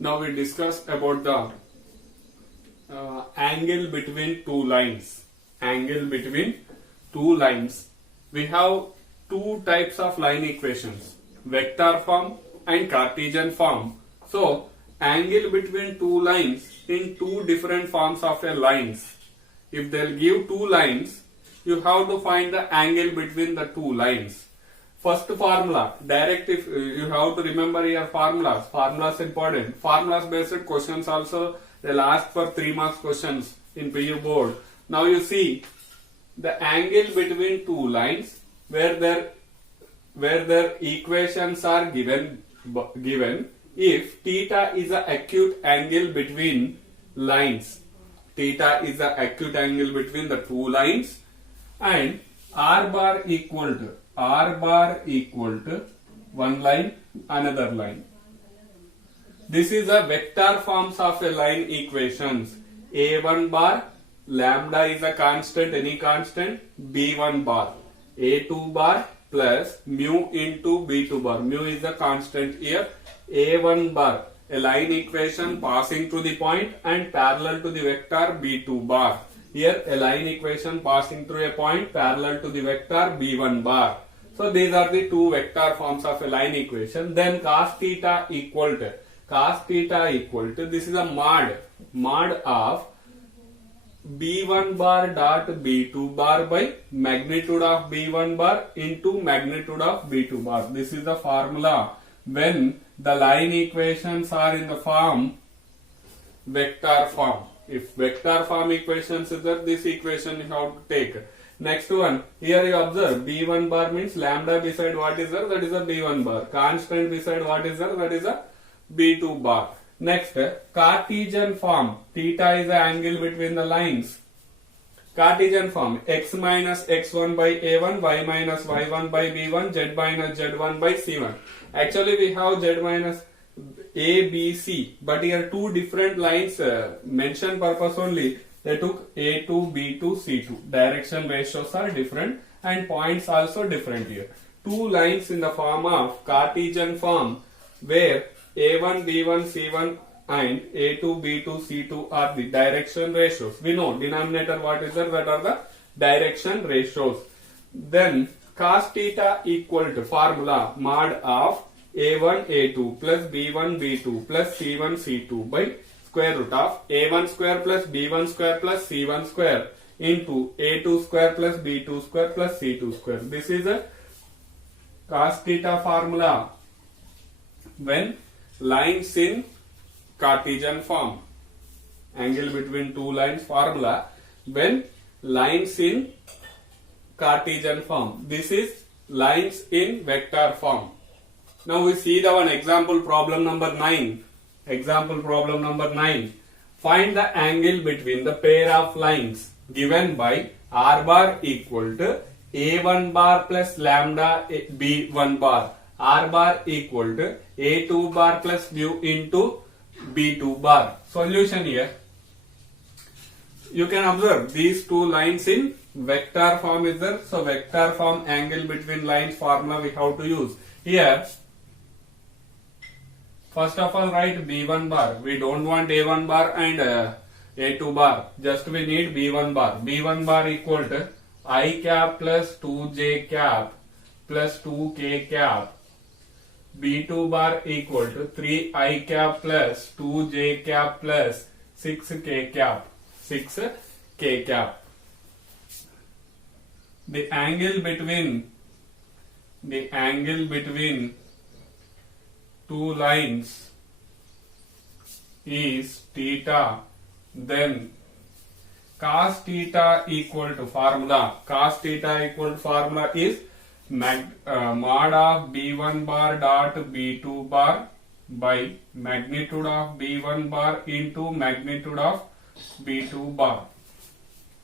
Now we discuss about the angle between two lines. Angle between two lines. We have two types of line equations, vector form and Cartesian form. So, angle between two lines in two different forms of a lines. If they'll give two lines, you have to find the angle between the two lines. First formula, direct, if you have to remember your formulas. Formulas important. Formulas based questions also, they'll ask for 3 marks questions in PU board. Now you see the angle between two lines where their equations are given if theta is the acute angle between lines. Theta is the acute angle between the two lines and r bar equal to one line, another line. This is a vector forms of a line equations. A1 bar, lambda is a constant, any constant, B1 bar. A2 bar plus mu into B2 bar. Mu is a constant here. A1 bar, a line equation passing through the point and parallel to the vector B2 bar. Here a line equation passing through a point parallel to the vector B1 bar. So these are the two vector forms of a line equation. Then cos theta equal to this is a mod of B1 bar dot B2 bar by magnitude of B1 bar into magnitude of B2 bar. This is the formula when the line equations are in the form vector form. If vector form equations is there, this equation you have to take. Next one, here you observe B1 bar means lambda beside what is there, that is a B1 bar. Constant beside what is there, that is a B2 bar. Next, Cartesian form. Theta is the angle between the lines. Cartesian form, x minus x1 by a1, y minus y1 by b1, z minus z1 by c1. Actually we have z minus a, b, c, but here two different lines mention purpose only. They took a2, b2, c2. Direction ratios are different and points also different here. Two lines in the form of Cartesian form where a1, b1, c1 and a2, b2, c2 are the direction ratios. We know denominator what is there, that are the direction ratios. Then cos theta equal to formula mod of a1, a2 plus b1, b2 plus c1, c2 by square root of a1 square plus b1 square plus c1 square into a2 square plus b2 square plus c2 square. This is a cos theta formula when lines in Cartesian form. Angle between two lines formula when lines in Cartesian form. This is lines in vector form. Now we see the one example problem number 9. Example problem number 9. Find the angle between the pair of lines given by r bar equal to a1 bar plus lambda b1 bar. R bar equal to a2 bar plus mu into b2 bar. Solution here. You can observe these two lines in vector form is there. So vector form angle between lines formula we have to use. Here first of all write b1 bar. We don't want a1 bar and a2 bar. Just we need b1 bar. b1 bar equal to I cap plus 2j cap plus 2k cap. B2 bar equal to 3i cap plus 2j cap plus 6k cap. 6k cap. The angle between two lines is theta. Then cos theta equal to formula. Cos theta equal to formula is mod of b1 bar dot b2 bar by magnitude of b1 bar into magnitude of b2 bar.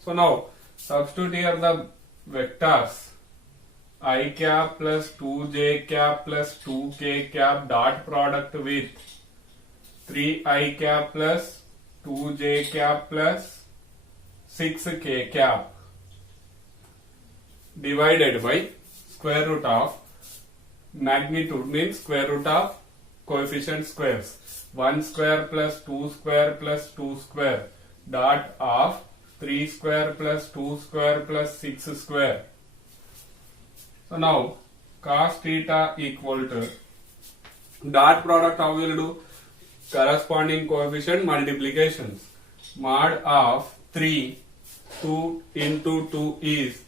So now substitute here the vectors I cap plus 2j cap plus 2k cap dot product with 3i cap plus 2j cap plus 6k cap divided by square root of magnitude means square root of coefficient squares. 1 square plus 2 square plus 2 square dot of 3 square plus 2 square plus 6 square. So now cos theta equal to dot product, how we will do? Corresponding coefficient multiplications. Mod of 3, 2 into 2 is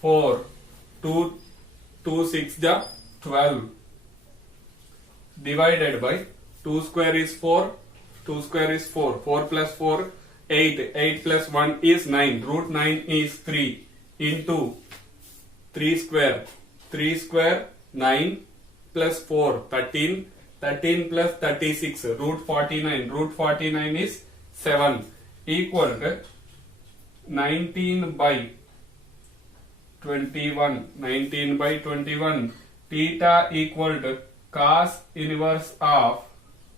4, 2, 2 6 the 12 divided by 2 square is 4, 2 square is 4, 4 plus 4 8, 8 plus 1 is 9, root 9 is 3 into 3 square, 3 square 9 plus 4 13, 13 plus 36 root 49, root 49 is 7 equal to 19 by 21, 19 by 21 theta equal to cos inverse of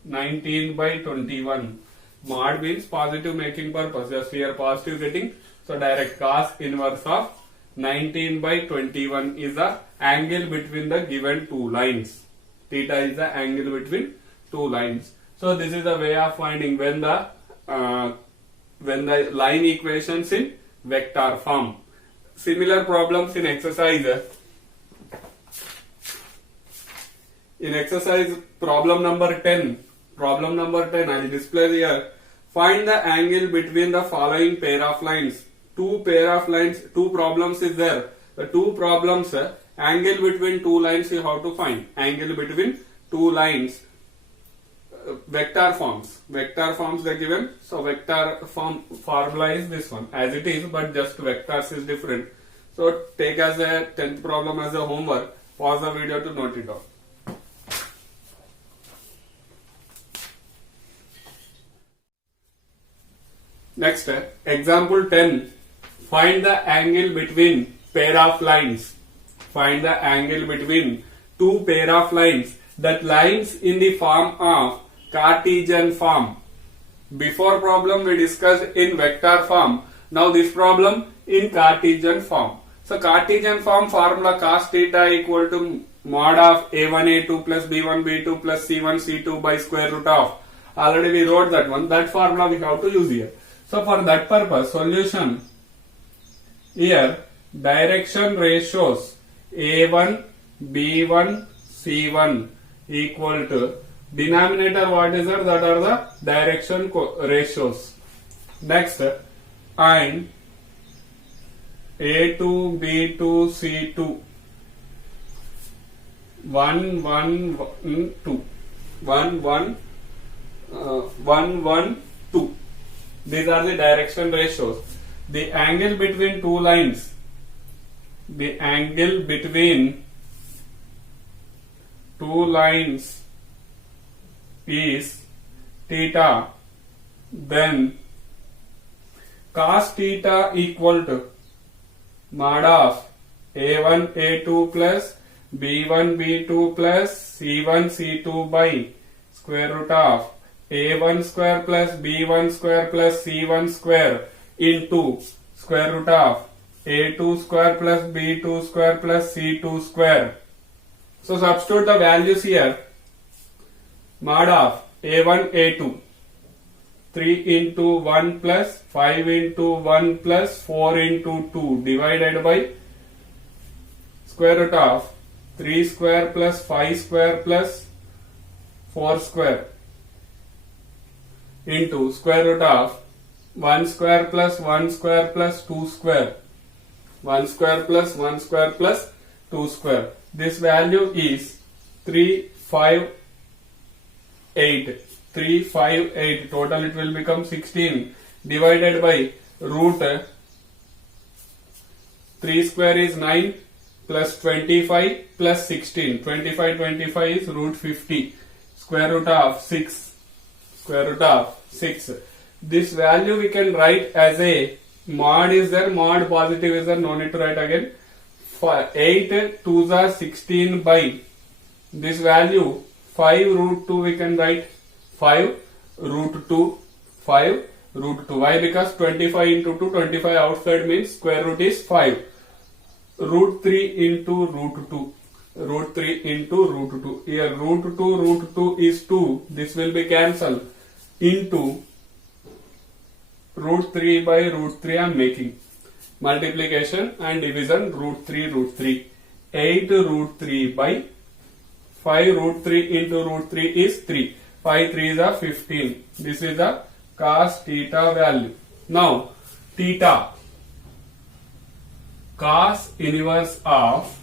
19 by 21. Mod means positive making purpose, just here positive getting, so direct cos inverse of 19 by 21 is the angle between the given two lines. Theta is the angle between two lines. So this is the way of finding when the line equations in vector form. Similar problems in exercise. In exercise problem number 10, problem number 10 I will display here. Find the angle between the following pair of lines. Two pair of lines, two problems is there. The two problems, angle between two lines you have to find. Angle between two lines. Vector forms. Vector forms they are given. So vector form formula is this one as it is, but just vectors is different. So take as a 10th problem as a homework. Pause the video to note it down. Next, example 10. Find the angle between pair of lines. Find the angle between two pair of lines that lines in the form of Cartesian form. Before problem we discussed in vector form. Now this problem in Cartesian form. So Cartesian form formula cos theta equal to mod of a1 a2 plus b1 b2 plus c1 c2 by square root of. Already we wrote that one. That formula we have to use here. So for that purpose, solution here, direction ratios a1, b1, c1 equal to denominator what is that? That are the direction ratios. Next, and a2, b2, c2 1, 1, 1, 2 1, 1, 1, 1, 2. These are the direction ratios. The angle between two lines, the angle between two lines is theta. Then cos theta equal to mod of a1 a2 plus b1 b2 plus c1 c2 by square root of a1 square plus b1 square plus c1 square into square root of a2 square plus b2 square plus c2 square. So substitute the values here. Mod of a1 a2 3 into 1 plus 5 into 1 plus 4 into 2 divided by square root of 3 square plus 5 square plus 4 square into square root of 1 square plus 1 square plus 2 square, 1 square plus 1 square plus 2 square. This value is 358. 358. Total it will become 16 divided by root 3 square is 9 plus 25 plus 16. 25 is root 50. Square root of 6. Square root of 6. This value we can write as a mod is there, mod positive is there, no need to write again. 8 2s are 16 by this value 5 root 2 we can write 5 root 2, 5 root 2. Why? Because 25 into 2, 25 outside means square root is 5. Root 3 into root 2. root 3 into root 2. Here root 2 is 2. This will be cancelled into root 3 by root 3 I am making. Multiplication and division root 3. 8 root 3 by 5 root 3 into root 3 is 3. 5 3s are 15. This is the cos theta value. Now theta, cos inverse of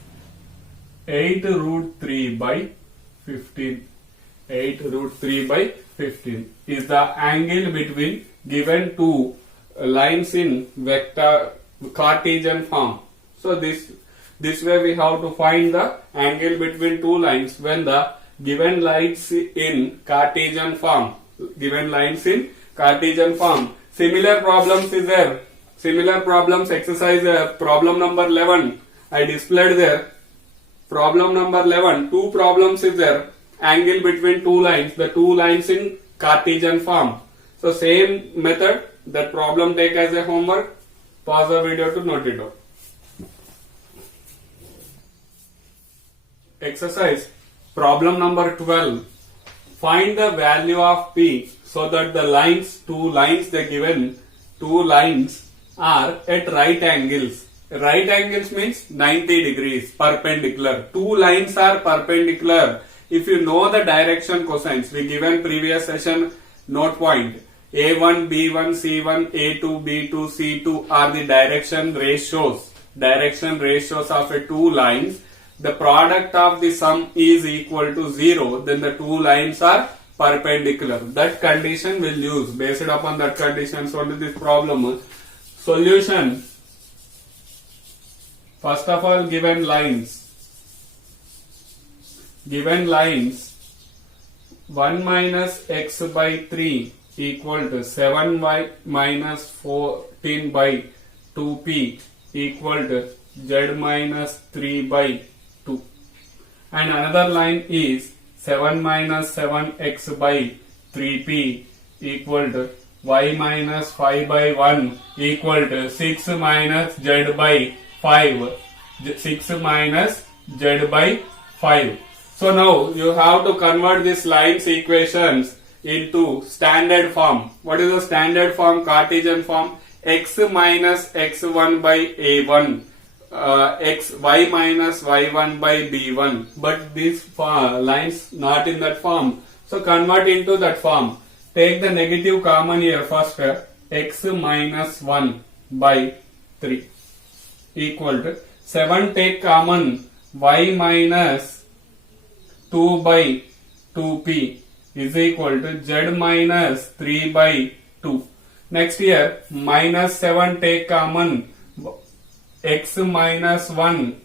8 root 3 by 15. 8 root 3 by 15 is the angle between given two lines in vector Cartesian form. So this way we have to find the angle between two lines when the given lines in Cartesian form. Given lines in Cartesian form. Similar problems is there. Similar problems exercise problem number 11. I displayed there. Problem number 11. Two problems is there. Angle between two lines. The two lines in Cartesian form. So same method. That problem take as a homework. Pause the video to note it out. Exercise problem number 12. Find the value of P so that the two lines they given two lines are at right angles. Right angles means 90 degrees perpendicular. Two lines are perpendicular. If you know the direction cosines, we given previous session note point. A1, B1, C1, A2, B2, C2 are the direction ratios. Direction ratios of a two lines. The product of the sum is equal to 0. Then the two lines are perpendicular. That condition will use. Based upon that condition, solve this problem. Solution. First of all, given lines. Given lines 1 minus x by 3 equal to 7y minus 14 by 2p equal to z minus 3 by 2. And another line is 7 minus 7x by 3p equal to y minus 5 by 1 equal to 6 minus z by 5. 6 minus z by 5. So now you have to convert these lines equations into standard form. What is the standard form? Cartesian form. X minus x1 by a1. Y minus y1 by b1. But these lines not in that form. So convert into that form. Take the negative common here first. X minus 1 by 3 equal to 7 take common y minus 2 by 2p is equal to z minus 3 by 2. Next here minus 7 take common x minus 1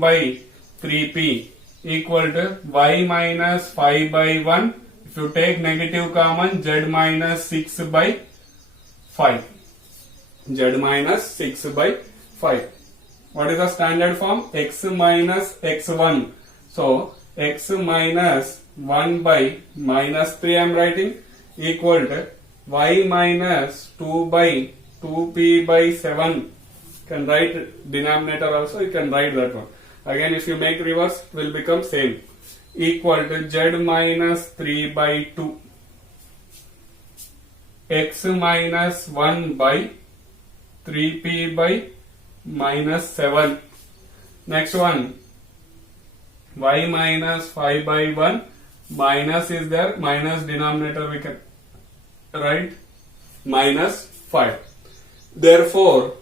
by 3p equal to y minus 5 by 1. If you take negative common, z minus 6 by 5. Z minus 6 by 5. What is the standard form? X minus x1. So x minus 1 by minus 3 I am writing equal to y minus 2 by 2p by 7. You can write denominator also, you can write that one. Again if you make reverse it will become same. Equal to z minus 3 by 2. X minus 1 by 3p by minus 7. Next one y minus 5 by 1 minus is there, minus denominator we can write minus 5. Therefore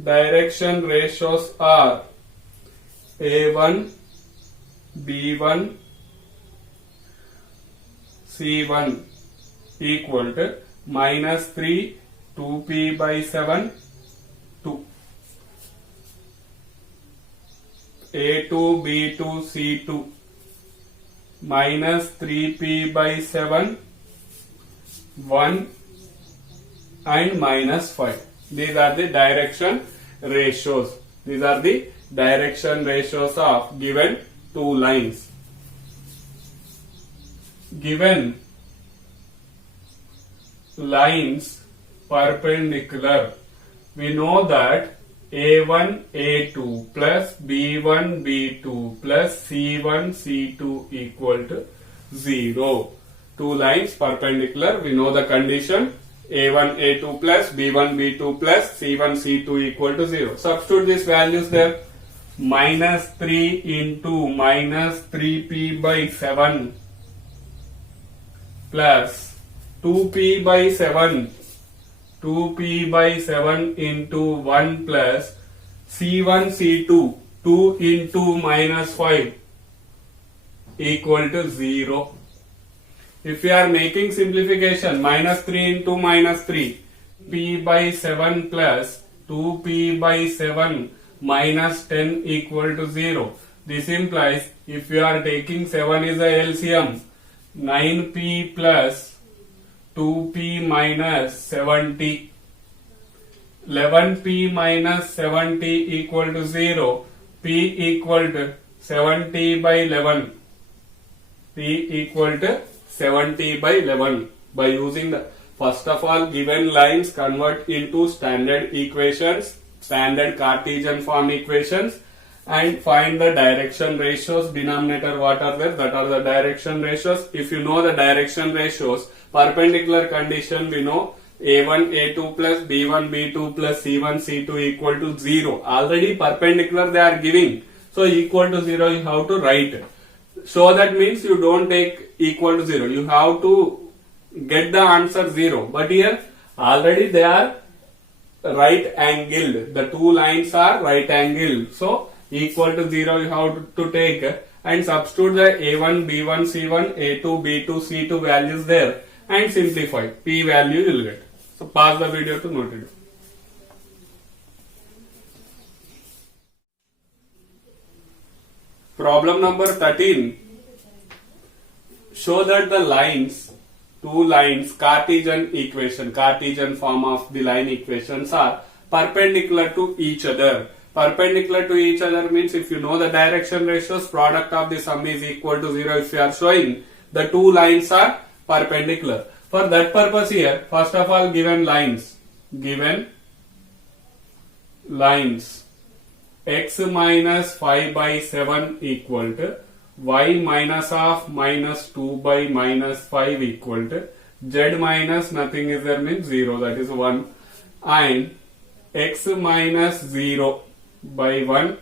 direction ratios are a1 b1 c1 equal to minus 3 2p by 7 2. A2 B2 C2 minus 3p by 7 1 and minus 5. These are the direction ratios. These are the direction ratios of given two lines. Given lines perpendicular, we know that A1 A2 plus B1 B2 plus C1 C2 equal to 0. Two lines perpendicular. We know the condition. A1 A2 plus B1 B2 plus C1 C2 equal to 0. Substitute these values there. Minus 3 into minus 3p by 7 plus 2p by 7. 2p by 7 into 1 plus C1 C2 2 into minus 5 equal to 0. If we are making simplification, minus 3 into minus 3, p by 7 plus 2p by 7 minus 10 equal to 0. This implies if we are taking 7 is a LCM, 9p plus 2p minus 70, 11p minus 70 equal to 0, p equal to 70 by 11, p equal to 70 by 11. By using the first of all given lines, convert into standard equations, standard Cartesian form equations, and find the direction ratios. Denominator what are there? That are the direction ratios. If you know the direction ratios, perpendicular condition we know A1 A2 plus B1 B2 plus C1 C2 equal to 0. Already perpendicular they are giving. So equal to 0 you have to write. So that means you don't take equal to 0. You have to get the answer 0. But here already they are right angled. The two lines are right angled. So equal to 0 you have to take and substitute the A1 B1 C1 A2 B2 C2 values there and simplify. P value you will get. So pause the video to note it. Problem number 13. Show that the lines, two lines, Cartesian equation, Cartesian form of the line equations are perpendicular to each other. Perpendicular to each other means if you know the direction ratios, product of the sum is equal to 0 if you are showing the two lines are perpendicular. For that purpose here, first of all given lines x minus 5 by 7 equal to y minus of minus 2 by minus 5 equal to z minus nothing is there means 0, that is 1, and x minus 0 by 1,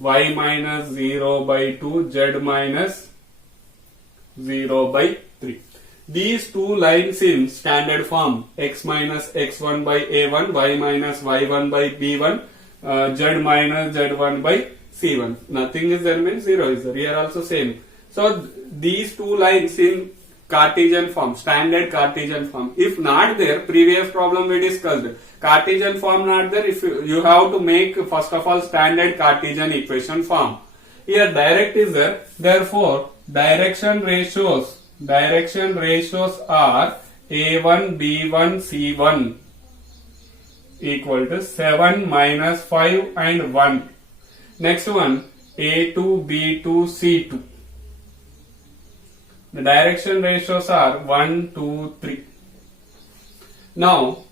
y minus 0 by 2, z minus 0 by 3. These two lines in standard form, x minus x1 by a1, y minus y1 by b1, z minus z1 by c1. Nothing is there means 0 is there. Here also same. So these two lines in Cartesian form, standard Cartesian form. If not there, previous problem we discussed. Cartesian form not there, if you have to make first of all standard Cartesian equation form. Here direct is there. Therefore direction ratios are A1 B1 C1 equal to 7 minus 5 and 1. Next one A2 B2 C2. The direction ratios are 1 2 3. Now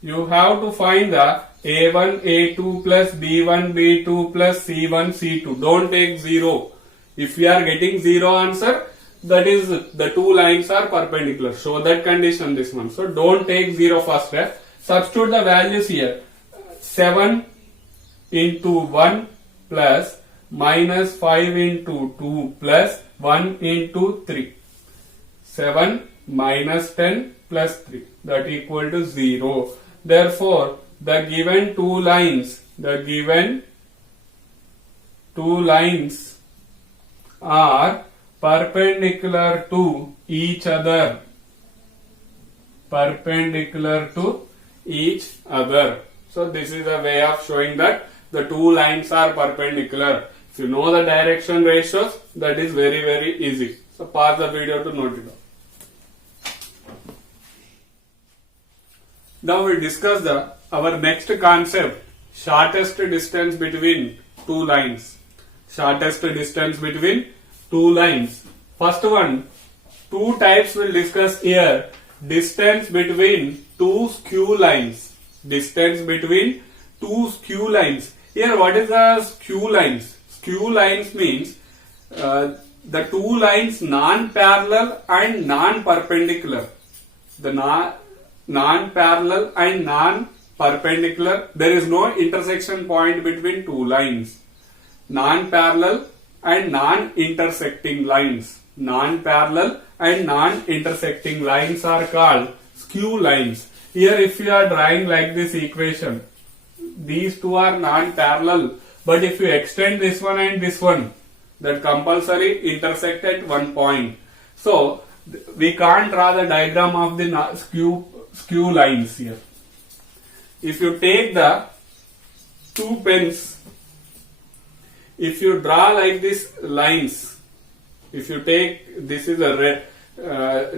you have to find the A1 A2 plus B1 B2 plus C1 C2. Don't take 0. If we are getting 0 answer, that is the two lines are perpendicular. Show that condition this one. So don't take 0 first step. Substitute the values here. 7 into 1 plus minus 5 into 2 plus 1 into 3. 7 minus 10 plus 3. That equal to 0. Therefore, the given two lines are perpendicular to each other. Perpendicular to each other. So this is a way of showing that the two lines are perpendicular. If you know the direction ratios, that is very very easy. So pause the video to note it down. Now we discuss our next concept, shortest distance between two lines. Shortest distance between two lines. First one, two types we'll discuss here. Distance between two skew lines. Distance between two skew lines. Here what is the skew lines? Skew lines means the two lines non-parallel and non-perpendicular. The non-parallel and non-perpendicular. There is no intersection point between two lines. Non-parallel and non-intersecting lines. Non-parallel and non-intersecting lines are called skew lines. Here if you are drawing like this equation, these two are non-parallel, but if you extend this one and this one, that compulsory intersect at one point. So we can't draw the diagram of the skew lines here. If you take the two pens, if you draw like this lines, if you take, this is a red,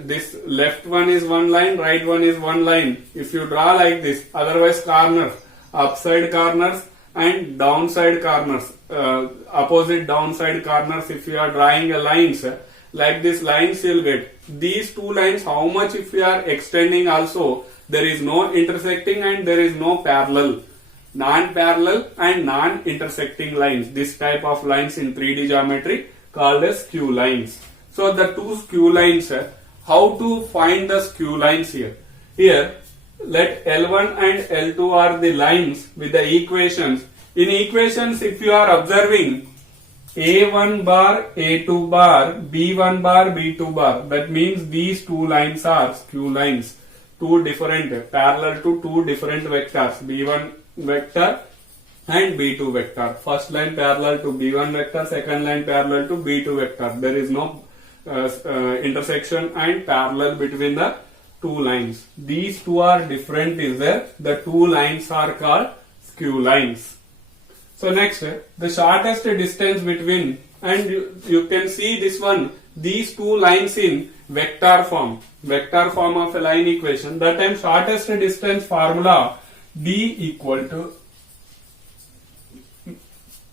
this left one is one line, right one is one line. If you draw like this, otherwise corners, upside corners and downside corners, opposite downside corners, if you are drawing a lines, like this lines you will get. These two lines, how much if you are extending also, there is no intersecting and there is no parallel. Non-parallel and non-intersecting lines. This type of lines in 3D geometry called as skew lines. So the two skew lines, how to find the skew lines here? Here, let L1 and L2 are the lines with the equations. In equations, if you are observing A1 bar, A2 bar, B1 bar, B2 bar, that means these two lines are skew lines. Two different, parallel to two different vectors, B1 vector and B2 vector. First line parallel to B1 vector, second line parallel to B2 vector. There is no intersection and parallel between the two lines. These two are different is there. The two lines are called skew lines. So next, the shortest distance between, and you can see this one, these two lines in vector form of a line equation. That time shortest distance formula D equal to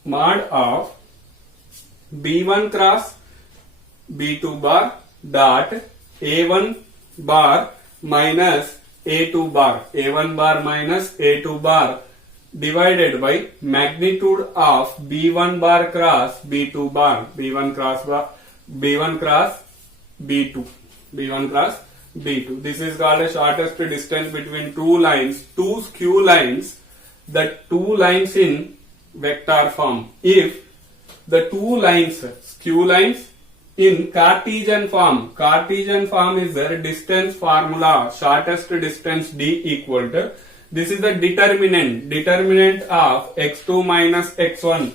mod of B1 cross B2 bar dot A1 bar minus A2 bar, A1 bar minus A2 bar divided by magnitude of B1 bar cross B2 bar, B1 cross B2, B1 cross B2. This is called a shortest distance between two lines, two skew lines, the two lines in vector form. If the two lines, skew lines in Cartesian form is their distance formula, shortest distance D equal to, this is the determinant of x2 minus x1,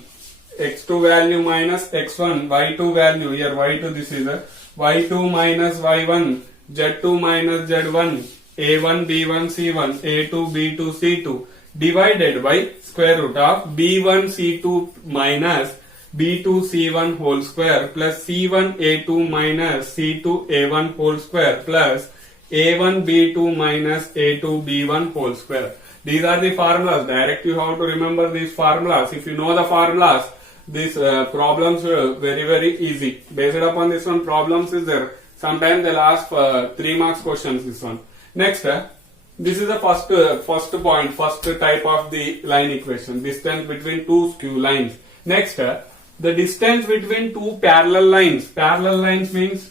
x2 value minus x1, y2 value, here y2 this is a y2 minus y1, z2 minus z1, a1 b1 c1, a2 b2 c2 divided by square root of b1 c2 minus b2 c1 whole square plus c1 a2 minus c2 a1 whole square plus a1 b2 minus a2 b1 whole square. These are the formulas. Direct you have to remember these formulas. If you know the formulas, these problems are very easy. Based upon this one, problems is there. Sometimes they'll ask 3 marks questions this one. Next, this is the first point, first type of the line equation, distance between two skew lines. Next, the distance between two parallel lines. Parallel lines means,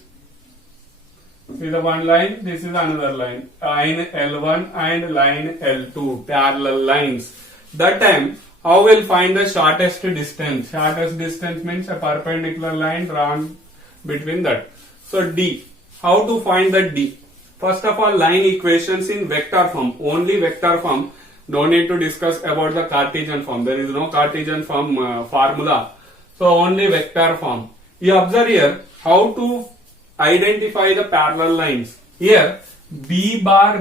see the one line, this is another line, line L1 and line L2, parallel lines. That time, how will find the shortest distance? Shortest distance means a perpendicular line drawn between that. So D, how to find the D? First of all, line equations in vector form, only vector form. Don't need to discuss about the Cartesian form. There is no Cartesian form formula. So only vector form. You observe here how to identify the parallel lines. Here B bar,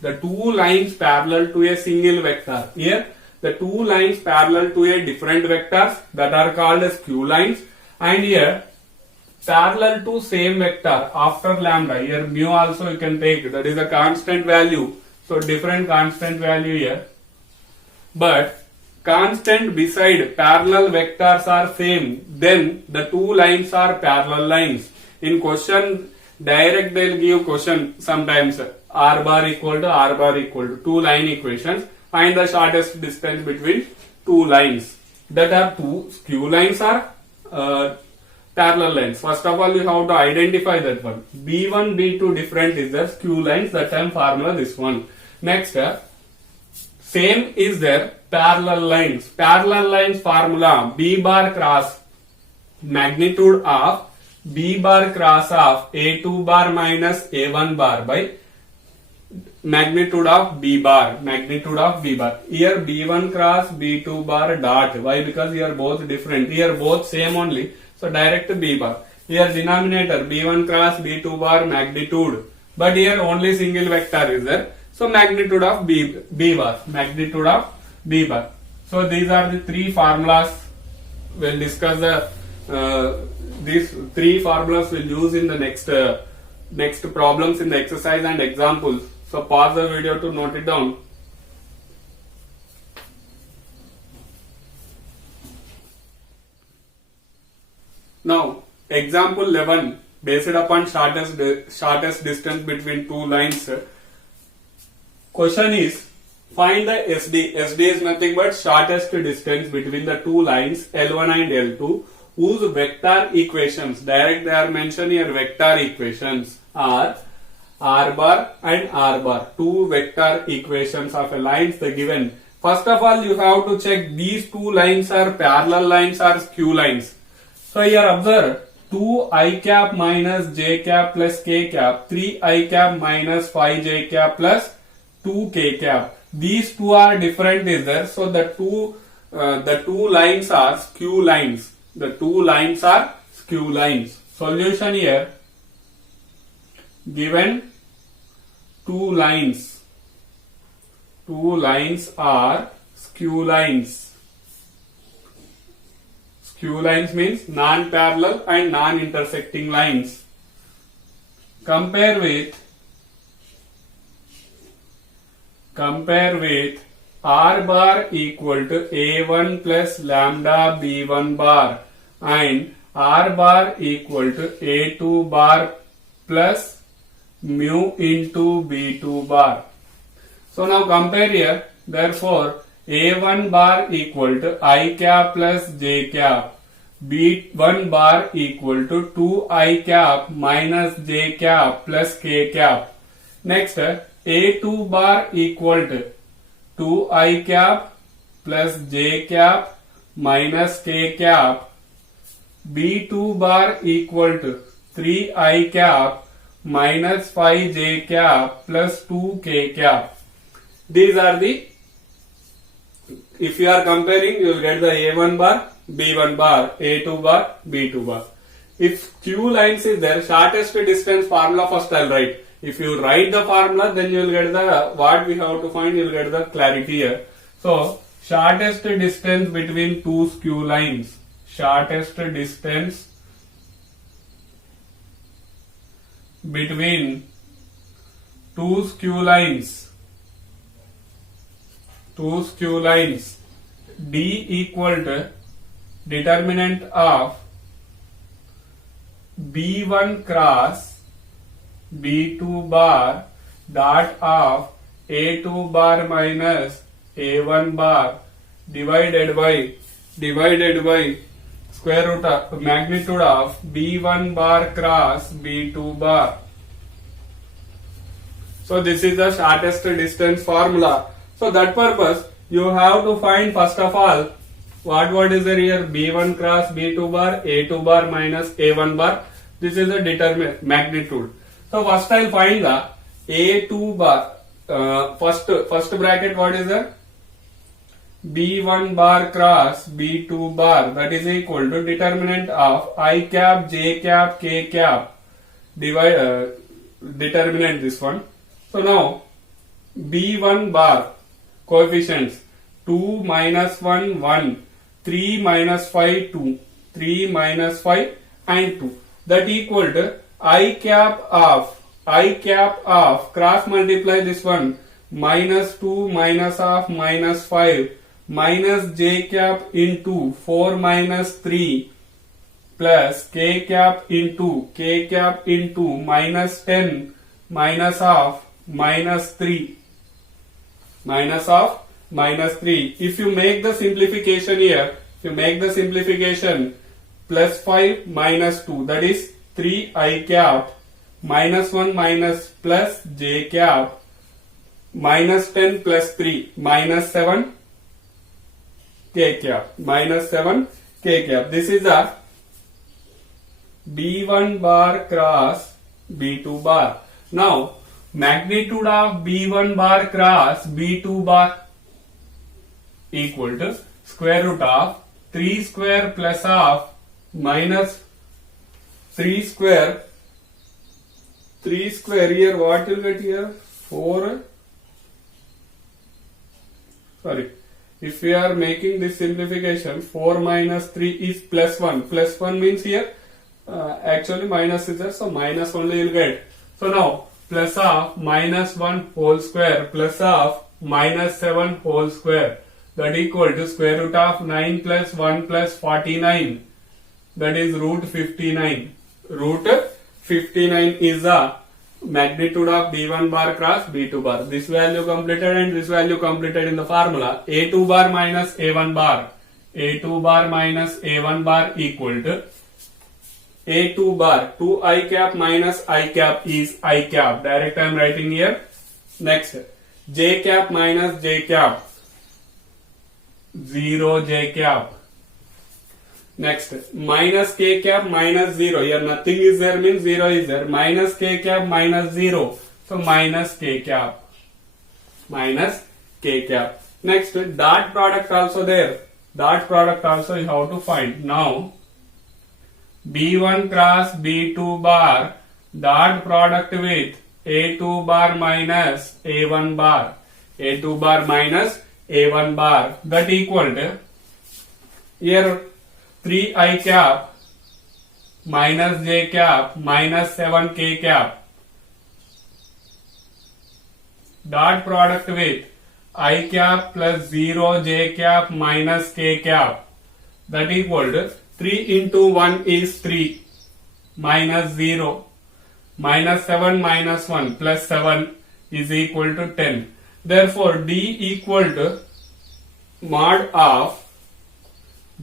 the two lines parallel to a single vector. Here the two lines parallel to a different vectors that are called as skew lines, and here parallel to same vector after lambda. Here mu also you can take, that is a constant value. So different constant value here. But constant beside parallel vectors are same, then the two lines are parallel lines. In question, they'll give question sometimes R bar equal to two line equations. find the shortest distance between two lines. That are two skew lines are parallel lines. First of all, you have to identify that one. B1, B2 different is the skew lines. That time formula this one. Next, same is there parallel lines. Parallel lines formula B bar cross magnitude of B bar cross of A2 bar minus A1 bar by magnitude of B bar. Magnitude of B bar. Here B1 cross B2 bar dot. Why? Because here both different. Here both same only. So direct B bar. Here denominator B1 cross B2 bar magnitude. But here only single vector is there. So magnitude of B bar. Magnitude of B bar. So these are the three formulas. We'll discuss these three formulas we'll use in the next problems in the exercise and examples. So pause the video to note it down. Now, example 11, based upon shortest distance between two lines. Question is, find the SD. SD is nothing but shortest distance between the two lines L1 and L2, whose vector equations, direct they are mentioned here, vector equations are R bar and R bar. Two vector equations of a lines they given. First of all, you have to check these two lines are parallel lines or skew lines. So here observe 2i cap minus j cap plus k cap, 3i cap minus 5j cap plus 2k cap. These two are different is there. So the two lines are skew lines. The two lines are skew lines. Solution here, given two lines are skew lines. Skew lines means non-parallel and non-intersecting lines. Compare with R bar equal to A1 plus lambda B1 bar and R bar equal to A2 bar plus mu into B2 bar. So now compare here. Therefore, A1 bar equal to I cap plus J cap. B1 bar equal to 2I cap minus J cap plus K cap. Next, A2 bar equal to 2I cap plus J cap minus K cap. B2 bar equal to 3I cap minus 5J cap plus 2K cap. These are the, if you are comparing, you will get the A1 bar, B1 bar, A2 bar, B2 bar. If Q lines is there, shortest distance formula first I'll write. If you write the formula, then you will get the, what we have to find, you will get the clarity here. So, shortest distance between two skew lines. Shortest distance between two skew lines. Two skew lines. D equal to determinant of B1 cross B2 bar dot of A2 bar minus A1 bar divided by square root of magnitude of B1 bar cross B2 bar. So this is the shortest distance formula. So that purpose you have to find first of all what is there here, B1 cross B2 bar, A2 bar minus A1 bar. This is the determinant magnitude. So first I'll find the A2 bar. First bracket what is there? B1 bar cross B2 bar, that is equal to determinant of I cap, J cap, K cap, determinant this one. So now B1 bar coefficients 2 minus 1 1, 3 minus 5 2, 3 minus 5 and 2, that equal to I cap of cross multiply this one minus 2 minus of minus 5 minus J cap into 4 minus 3 plus K cap into minus 10 minus of minus 3 minus 3. If you make the simplification here, if you make the simplification, plus 5 minus 2, that is 3 cap minus 1 minus plus j cap minus 10 plus 3 minus 7 k cap minus 7 k cap. This is a B1 bar cross B2 bar. Now magnitude of B1 bar cross B2 bar equal to square root of 3 square plus of minus 3 square. 3 square here, what you get here? 4. Sorry. If we are making this simplification, 4 minus 3 is plus 1. Plus 1 means here, actually minus is there, so minus only you will get. So now, plus of minus 1 whole square plus of minus 7 whole square, that equal to square root of 9 plus 1 plus 49, that is root 59. Root 59 is the magnitude of B1 bar cross B2 bar. This value completed and this value completed in the formula. A2 bar minus A1 bar. A2 bar minus A1 bar equal to A2 bar. 2 cap minus cap is cap. Direct I am writing here. Next, J cap minus J cap. 0 J cap. Next, minus k cap minus 0. Here nothing is there means 0 is there. Minus k cap minus 0. So minus k cap. Minus k cap. Next, dot product also there. Dot product also you have to find. Now, B1 cross B2 bar dot product with A2 bar minus A1 bar. A2 bar minus A1 bar. That equal to here 3 cap minus j cap minus 7 k cap dot product with I cap plus 0 j cap minus k cap, that equal to 3 into 1 is 3 minus 0 minus 7 minus 1 plus 7 is equal to 10. Therefore D equal to mod of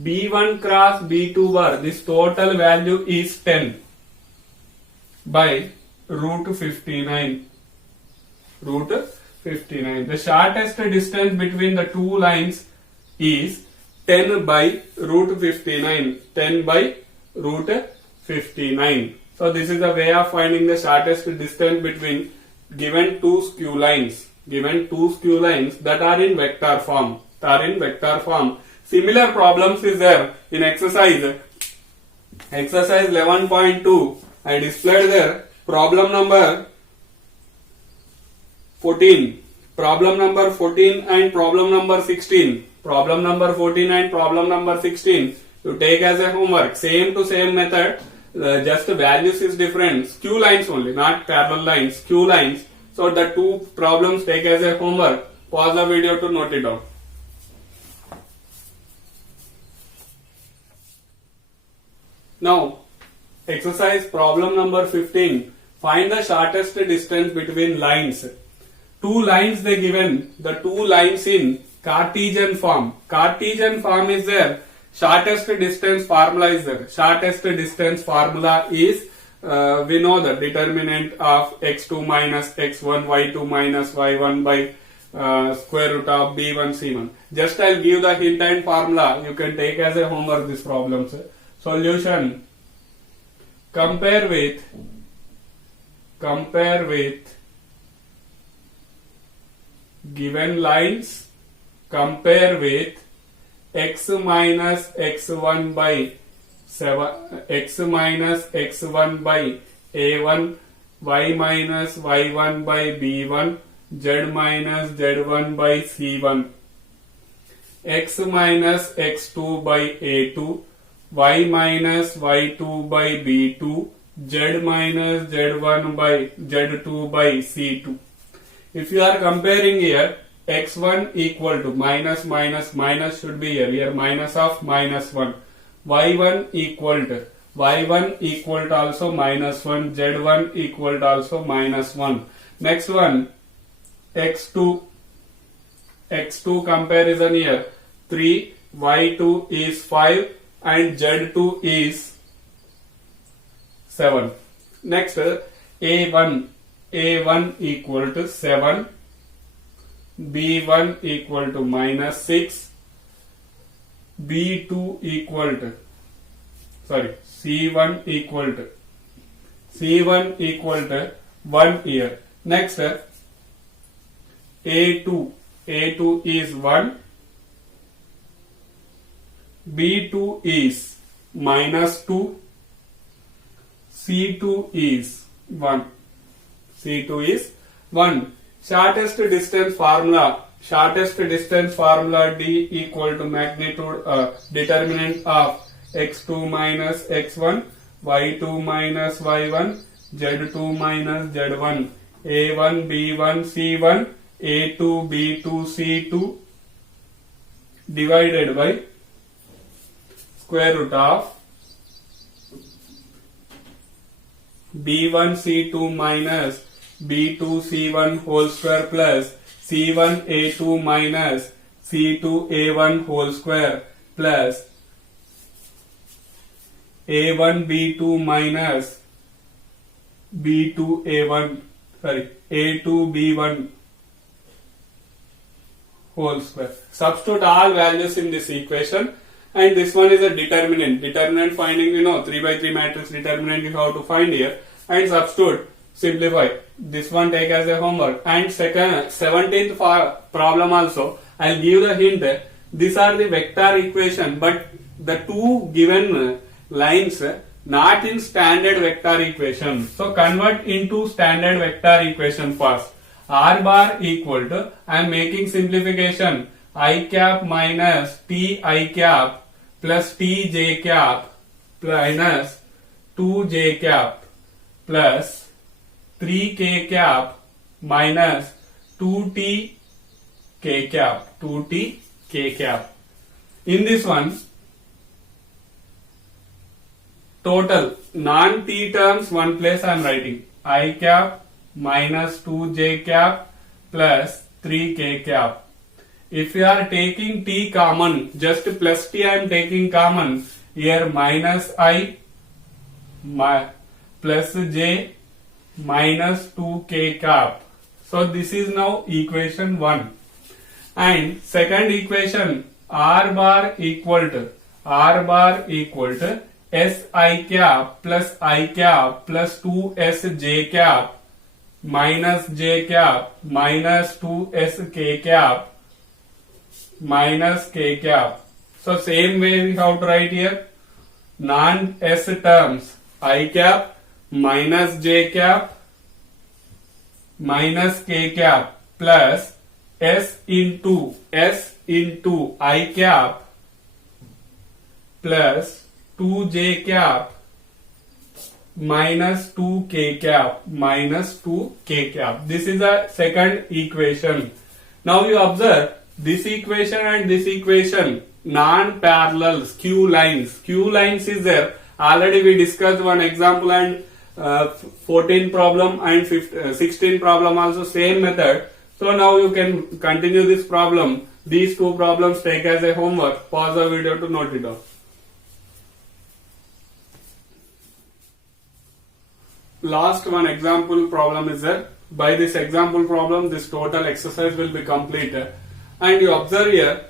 B1 cross B2 bar, this total value is 10 by root 59. Root 59. The shortest distance between the two lines is 10 by root 59. 10 by root 59. So this is the way of finding the shortest distance between given two skew lines. Given two skew lines that are in vector form. Similar problems is there in exercise 11.2. I displayed there problem number 14. Problem number 14 and problem number 16. Problem number 14 and problem number 16. You take as a homework. Same to same method. Just values is different. Skew lines only, not parallel lines. Skew lines. So the two problems take as a homework. Pause the video to note it down. Now, exercise problem number 15. Find the shortest distance between lines. Two lines they given. The two lines in Cartesian form. Cartesian form is there. Shortest distance formula is there. Shortest distance formula is we know the determinant of x2 minus x1, y2 minus y1 by square root of b1 c1. Just I'll give the hint and formula. You can take as a homework these problems. Solution. Compare with given lines. Compare with x minus x1 by 7, x minus x1 by a1, y minus y1 by b1, z minus z1 by c1, x minus x2 by a2, y minus y2 by b2, z minus z1 by z2 by c2. If you are comparing here, x1 equal to minus minus minus should be here minus of minus 1, y1 equal to also minus 1, z1 equal to also minus 1. Next one, x2 x2 comparison here 3, y2 is 5 and z2 is 7. Next a1 equal to 7, b1 equal to minus 6, b2 equal to c1 equal to 1 here. Next a2 is 1, b2 is minus 2, c2 is 1. Shortest distance formula d equal to magnitude determinant of x2 minus x1, y2 minus y1, z2 minus z1, a1 b1 c1, a2 b2 c2 divided by square root of b1 c2 minus b2 c1 whole square plus c1 a2 minus c2 a1 whole square plus a1 b2 minus b2 a2 b1 whole square. Substitute all values in this equation, and this one is a determinant finding, 3 by 3 matrix determinant you have to find here, and substitute, simplify. This one take as a homework. And 17th problem also I'll give the hint. These are the vector equation, but the two given lines not in standard vector equation. So convert into standard vector equation first. R bar equal to, I am making simplification, I cap minus T I cap plus T j cap minus 2 j cap plus 3 k cap minus 2t k cap. In this one, total non-t terms one place I am writing, I cap minus 2j cap plus 3k cap. If you are taking t common, just plus t I am taking common, here minus I plus j minus 2k cap. So this is now equation 1. And second equation, r bar equal to s I cap plus 2s j cap minus j cap minus 2s k cap minus k cap. So same way we have to write here, non-s terms, I cap minus j cap minus k cap plus s into I cap plus 2j cap minus 2k cap. This is the second equation. Now you observe this equation and this equation non-parallels, Q lines is there. Already we discussed one example, and 14 problem and 16 problem also same method. So now you can continue this problem. These two problems take as a homework. Pause the video to note it down. Last one example problem is there. By this example problem, this total exercise will be completed. And you observe here,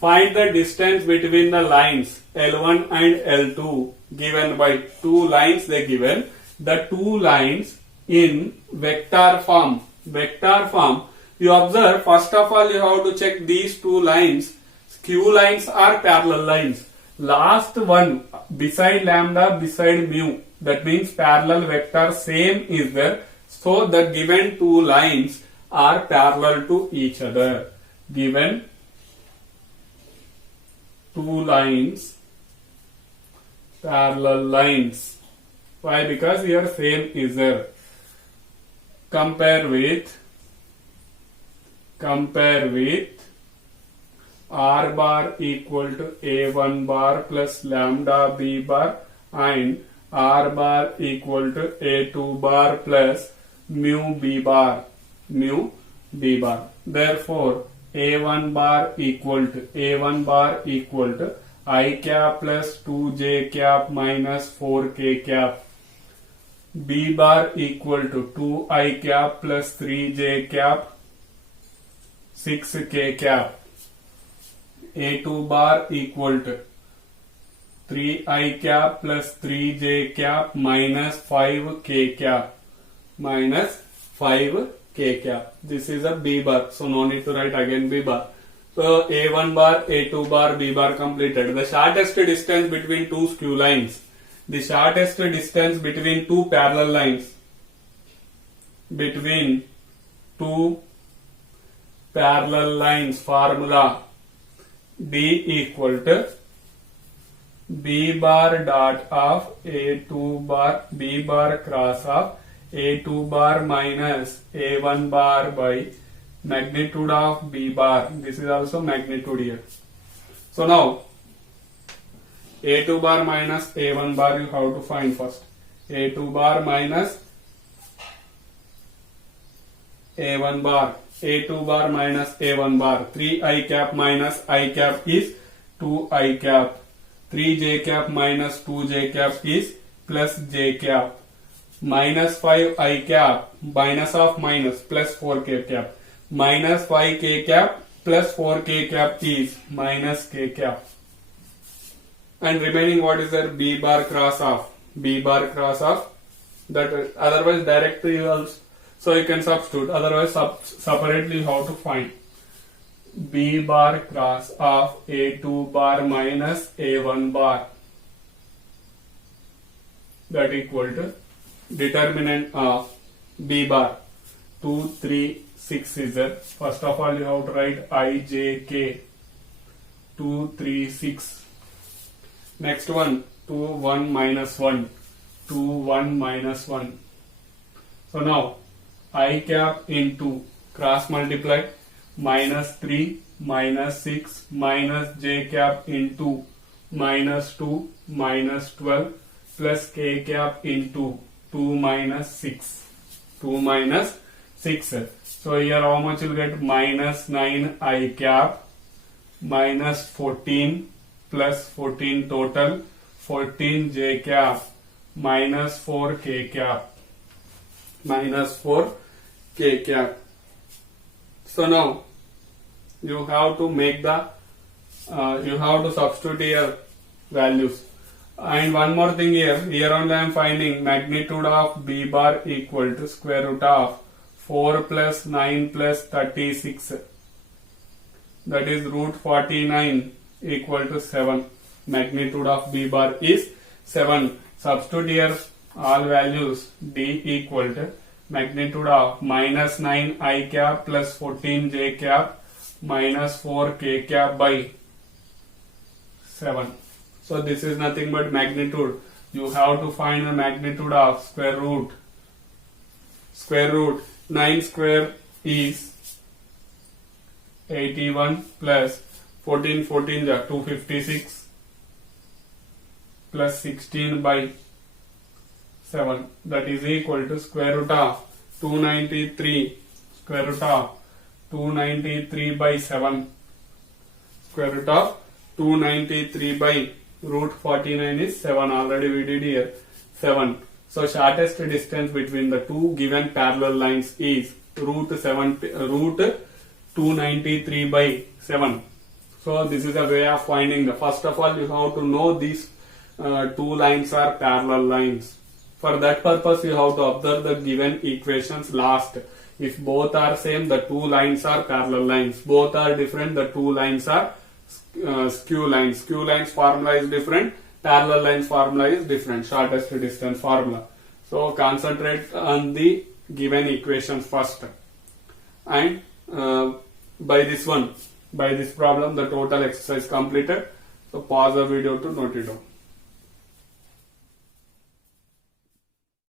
find the distance between the lines L1 and L2 given by two lines they given. The two lines in vector form. You observe, first of all you have to check these two lines. Q lines are parallel lines. Last one beside lambda, beside mu. That means parallel vector same is there. So the given two lines are parallel to each other. Given two lines, parallel lines. Why? Because here same is there. Compare with R bar equal to A1 bar plus lambda B bar and R bar equal to A2 bar plus mu B bar. Therefore, A1 bar equal to I cap plus 2j cap minus 4k cap. B bar equal to 2I cap plus 3j cap 6k cap. A2 bar equal to 3I cap plus 3j cap minus 5k cap. This is a B bar, so no need to write again B bar. So A1 bar, A2 bar, B bar completed. The shortest distance between two skew lines. The shortest distance between two parallel lines. Between two parallel lines formula. D equal to B bar dot of A2 bar, B bar cross of A2 bar minus A1 bar by magnitude of B bar. This is also magnitude here. So now A2 bar minus A1 bar you have to find first. A2 bar minus A1 bar. A2 bar minus A1 bar. 3I cap minus I cap is 2I cap. 3j cap minus 2j cap is plus j cap. Minus 5I cap minus of minus plus 4k cap. Minus 5k cap plus 4k cap is minus k cap. And remaining what is there? B bar cross of. B bar cross of. That otherwise directly you also, so you can substitute. Otherwise separately how to find. B bar cross of A2 bar minus A1 bar. That equal to determinant of B bar. 2, 3, 6 is there. First of all you have to write I, J, K. 2, 3, 6. Next one 2, 1 minus 1. 2, 1 minus 1. So now I cap into cross multiply minus 3 minus 6 minus j cap into minus 2 minus 12 plus k cap into 2 minus 6. 2 minus 6. So here how much you will get? Minus 9 I cap minus 14 plus 14 total 14 j cap minus 4 k cap. Minus 4 k cap. So now you have to make the you have to substitute here values. And one more thing here only I am finding magnitude of B bar equal to square root of 4 plus 9 plus 36. That is root 49 equal to 7. Magnitude of B bar is 7. Substitute here all values. D equal to magnitude of minus 9 I cap plus 14 j cap minus 4 k cap by 7. So this is nothing but magnitude. You have to find the magnitude of square root. Square root 9 square is 81 plus 14 is 256 plus 16 by 7. That is equal to square root of 293. Square root of 293 by 7. Square root of 293 by root 49 is 7. Already we did here 7. So shortest distance between the two given parallel lines is root 293 by 7. So this is a way of finding the. First of all you have to know these two lines are parallel lines. For that purpose you have to observe the given equations last. If both are same, the two lines are parallel lines. Both are different, the two lines are skew lines. Skew lines formula is different, parallel lines formula is different, shortest distance formula. So concentrate on the given equations first. And by this problem the total exercise completed. So pause the video to note it down.